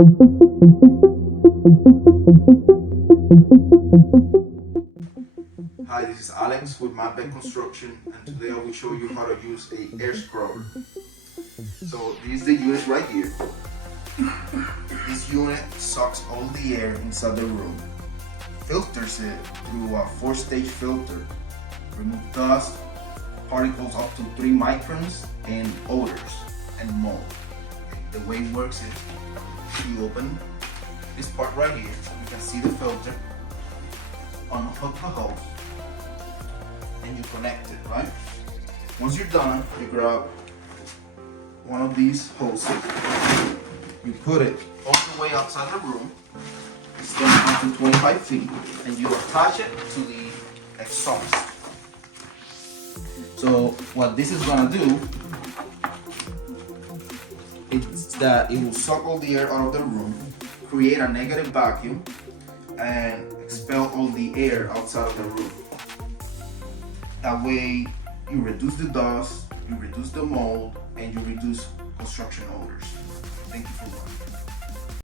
Hi, this is Alex with My Bed Construction, and today I will show you how to use a air scrubber. So this is the unit right here. This unit sucks all the air inside the room, filters it through a 4-stage filter, remove dust, particles up to 3 microns, and odors and mold. Okay, the way it works is you open this part right here, you can see the filter, unhook the hose, and you connect it, right? Once you're done, you grab one of these hoses, you put it all the way outside the room, extend it up to 25 feet, and you attach it to the exhaust. So what this is gonna do is that it will suck all the air out of the room, create a negative vacuum, and expel all the air outside of the room. That way you reduce the dust, you reduce the mold, and you reduce construction odors. Thank you for watching.